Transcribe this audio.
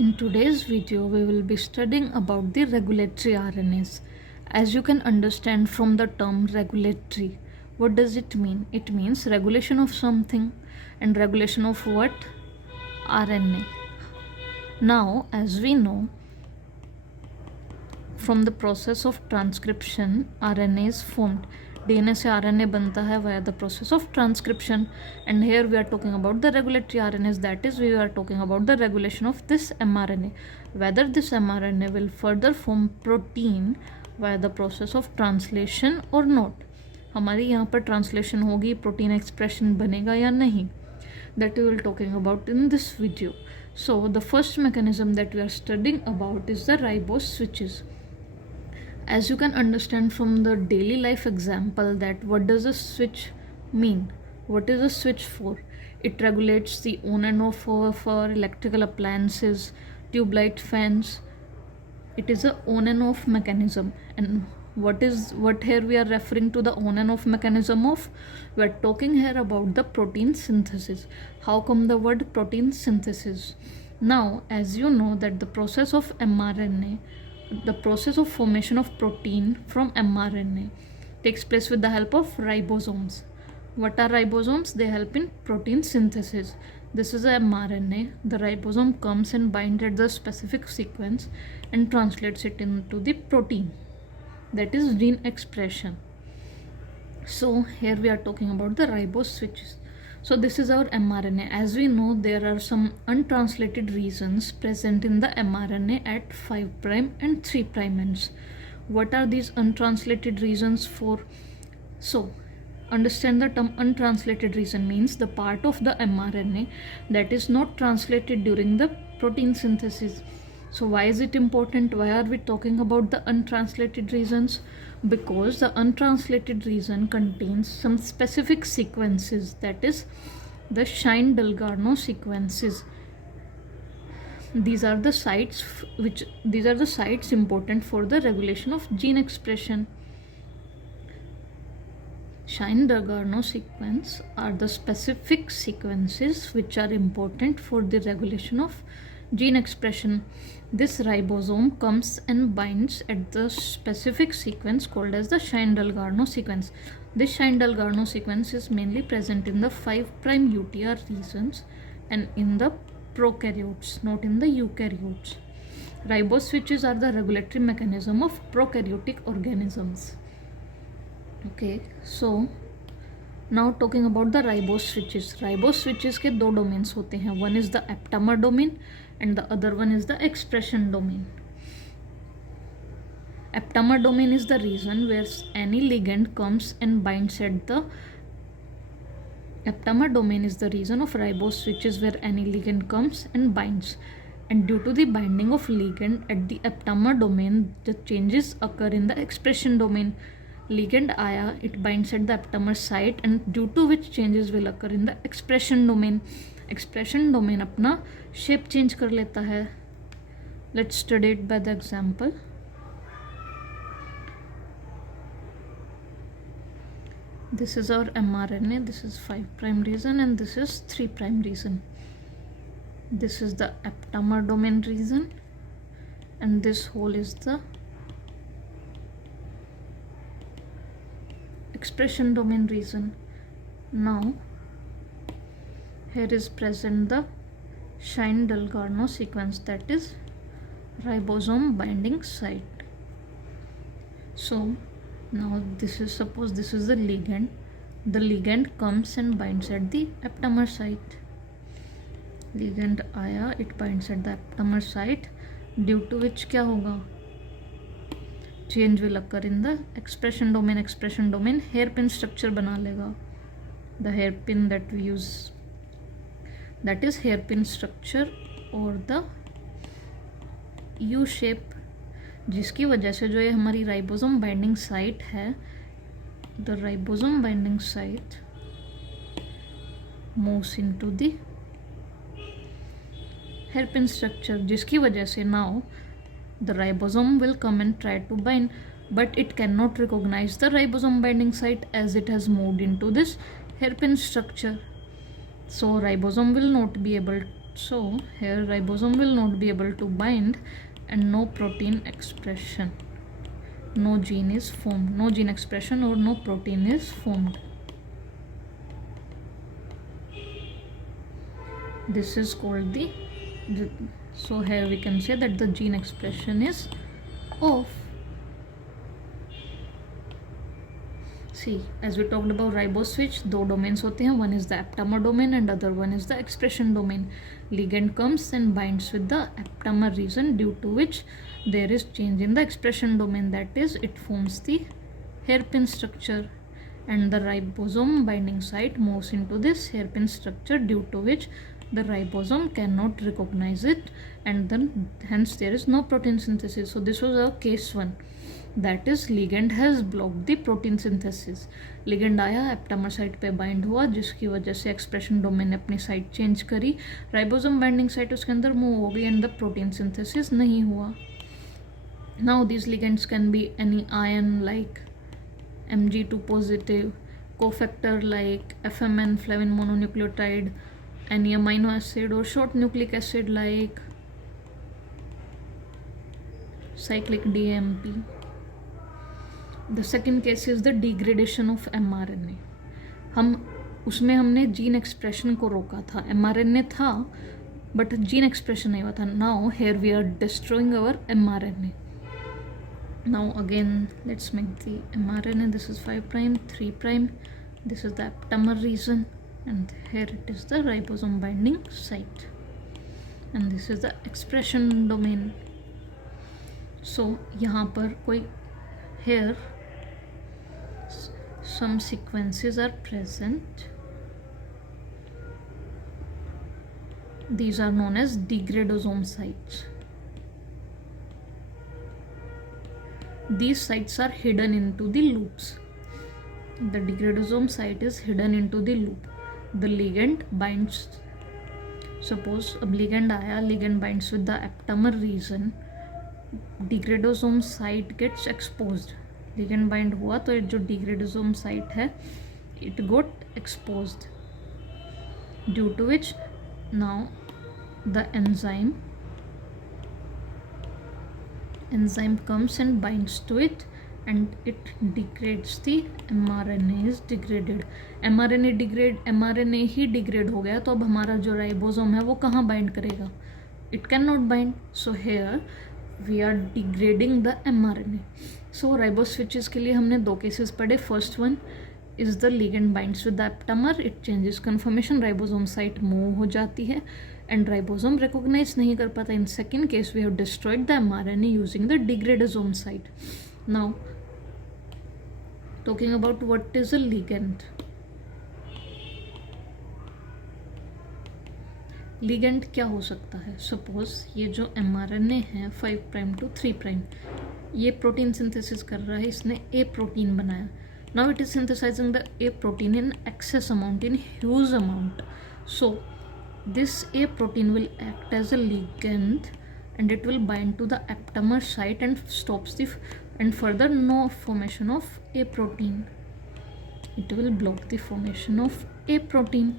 In today's video, we will be studying about the regulatory RNAs. As you can understand from the term regulatory, what does it mean? It means regulation of something, and regulation of what? RNA. Now, as we know, from the process of transcription, RNA is formed. DNA से RNA बनता है via the process of transcription, and here we are talking about the regulatory RNAs, that is we are talking about the regulation of this mRNA, whether this mRNA will further form protein via the process of translation or not. हमारी यहाँ पर translation होगी, protein expression बनेगा या नहीं, that we will talking about in this video. So the first mechanism that we are studying about is the riboswitches. As you can understand from the daily life example, that what does a switch mean? What is a switch for? It regulates the on and off of our electrical appliances, tube light, fans. It is a on and off mechanism. And what here we are referring to the on and off mechanism of? We are talking here about the protein synthesis. How come the word protein synthesis? Now, as you know that the process of mRNA, the process of formation of protein from mRNA takes place with the help of ribosomes. What are ribosomes? They help in protein synthesis. This is a mRNA. The ribosome comes and binds at the specific sequence and translates it into the protein. That is gene expression. So here we are talking about the riboswitches. So this is our mRNA. As we know, there are some untranslated regions present in the mRNA at 5' and 3' ends. What are these untranslated regions for? So understand the term untranslated region means the part of the mRNA that is not translated during the protein synthesis. So why is it important? Why are we talking about the untranslated regions? Because the untranslated region contains some specific sequences, that is the Shine-Dalgarno sequences. These are the sites important for the regulation of gene expression. Shine-Dalgarno sequence are the specific sequences which are important for the regulation of gene expression. This ribosome comes and binds at the specific sequence called as the Shine-Dalgarno sequence. This Shine-Dalgarno sequence is mainly present in the 5' UTR regions and in the prokaryotes, not in the eukaryotes. Riboswitches are the regulatory mechanism of prokaryotic organisms. Okay, so now talking about the riboswitches. Riboswitches के दो domains होते हैं. One is the aptamer domain and the other one is the expression domain. Aptamer domain is the region where any ligand comes and binds at the aptamer domain is the region of riboswitches where any ligand comes and binds. And due to the binding of ligand at the aptamer domain, the changes occur in the expression domain. Ligand आया, it binds at the aptamer site, and due to which changes will occur in the expression domain. Expression domain अपना shape change कर लेता है. Let's study it by the example. This is our mRNA. This is 5' region and this is 3' region. This is the aptamer domain region and this whole is the expression domain region. Now here is present the Shine-Dalgarno sequence, that is ribosome binding site. So now this is, suppose this is the ligand. The ligand comes and binds at the aptamer site. Ligand आया, it binds at the aptamer site, due to which क्या होगा? Change will occur in the expression domain. Expression domain hairpin structure बना लेगा. The hairpin that we use, that is hairpin structure or the U shape, जिसकी वजह से जो ये हमारी राइबोसोम बाइंडिंग साइट है, the ribosome binding site moves into the hairpin structure, जिसकी वजह से now the ribosome will come and try to bind, but it cannot recognize the ribosome binding site as it has moved into this hairpin structure. So ribosome will not be able, So here ribosome will not be able to bind and no protein expression, no gene is formed, no gene expression or no protein is formed. This is called the so here we can say that the gene expression is off. See, as we talked about riboswitch, दो domains होते हैं, one is the aptamer domain and other one is the expression domain. Ligand comes and binds with the aptamer region, due to which there is change in the expression domain, that is it forms the hairpin structure, and the ribosome binding site moves into this hairpin structure, due to which the ribosome cannot recognize it, and then hence there is no protein synthesis. So this was our case 1, that is ligand has blocked the protein synthesis. ligand आया एप्टामर site पे bind हुआ, जिसकी वजह से expression domain ने अपनी site change करी, ribosome binding site उसके अंदर मूव हो गई एंड द प्रोटीन सिंथेसिस नहीं हुआ. Now these ligands can be any ion like Mg2 positive, cofactor like FMN flavin mononucleotide, any amino acid or short nucleic acid like cyclic DMP. The second case is the degradation of mRNA. हम उसमें हमने gene expression को रोका था, mRNA था but gene expression नहीं हुआ था. Now here we are destroying our mRNA. Now again let's make the mRNA. This is 5 prime, 3 prime, this is the aptamer region, and here it is the ribosome binding site, and this is the expression domain. So यहाँ पर कोई here some sequences are present. These are known as degradosome sites. These sites are hidden into the loops. The degradosome site is hidden into the loop. The ligand binds. Suppose अब ligand आया, ligand binds with the aptamer region. Degradosome site gets exposed. ligand bind हुआ तो जो degradosome site है, it got exposed, due to which now the enzyme comes and binds to it and it degrades the mRNA is degraded. mRNA he degrade हो गया, तो अब हमारा जो राइबोसोम है वो कहाँ bind करेगा? It cannot bind. So here we are degrading the mRNA. So riboswitches के लिए हमने 2 cases पढ़े. First one is the ligand binds with the aptamer, it changes conformation, ribosome site move हो जाती है and ribosome recognize नहीं कर पाता. In second case we have destroyed the mRNA using the degradosome site. Now talking about what is a ligand. ligand क्या हो सकता है? सपोज ये जो mRNA है 5 प्राइम टू 3 प्राइम, ये प्रोटीन सिंथेसिस कर रहा है, इसने ए प्रोटीन बनाया. Now it is synthesising the A protein in excess amount, in huge amount. So this A protein will act as a ligand and it will bind to the aptamer site and stops the and further no formation of A protein. It will block the formation of A protein.